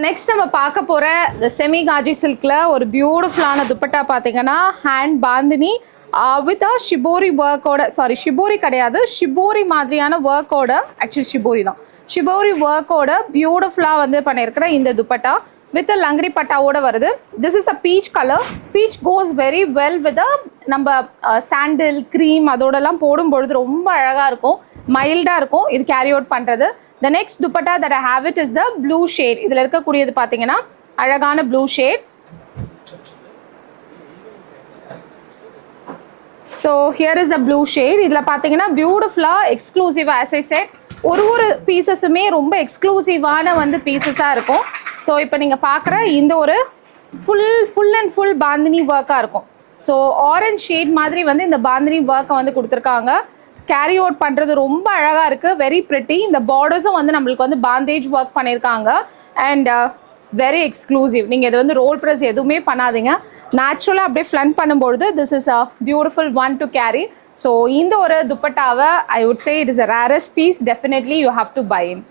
Next நம்ம பார்க்க போகிற இந்த செமி காஜி சில்கில் ஒரு பியூட்டிஃபுல்லான துப்பட்டா பார்த்தீங்கன்னா ஹேண்ட் பாந்தினி வித் ஷிபோரி ஒர்க்கோட, சாரி ஷிபோரி கிடையாது, ஷிபோரி மாதிரியான ஒர்க்கோட, ஆக்சுவலி ஷிபோரி தான், ஷிபோரி ஒர்க்கோட பியூட்டிஃபுல்லாக வந்து பண்ணியிருக்கிற இந்த துப்பட்டா வித் லங்கடி பட்டாவோட வருது. This is a peach colour. Peach goes very well with நம்ம சாண்டில் க்ரீம் அதோடலாம் போடும்பொழுது ரொம்ப அழகாக இருக்கும், மைல்டாக இருக்கும் இது கேரி அவுட் பண்ணுறது. The next dupatta that I have it is the blue shade. இதில் இருக்கக்கூடியது பார்த்தீங்கன்னா அழகான blue shade. So here is the blue shade. இதில் பார்த்தீங்கன்னா பியூட்டிஃபுல்லாக எக்ஸ்க்ளூசிவாக, ஆஸ் ஐ செட், ஒரு பீசஸுமே ரொம்ப எக்ஸ்க்ளூசிவான வந்து பீசஸாக இருக்கும். ஸோ இப்போ நீங்கள் பார்க்குற இந்த ஒரு ஃபுல் அண்ட் ஃபுல் பாந்தினி ஒர்க்காக இருக்கும். ஸோ ஆரஞ்ச் ஷேட் மாதிரி வந்து இந்த பாந்தினி ஒர்க்கை வந்து கொடுத்துருக்காங்க. கேரி அவுட் பண்ணுறது ரொம்ப அழகாக இருக்குது, வெரி ப்ரிட்டி. இந்த பார்டர்ஸும் வந்து நம்மளுக்கு வந்து பாந்தேஜ் ஒர்க் பண்ணியிருக்காங்க அண்ட் வெரி எக்ஸ்க்ளூசிவ். நீங்கள் இது வந்து ரோல் ப்ரெஸ் எதுவுமே பண்ணாதீங்க, நேச்சுரலாக அப்படியே ஃப்ளண்ட் பண்ணும்பொழுது this is a beautiful one to carry. So இந்த ஒரு துப்பட்டாவை I would say it is a rarest piece, definitely you have to buy in.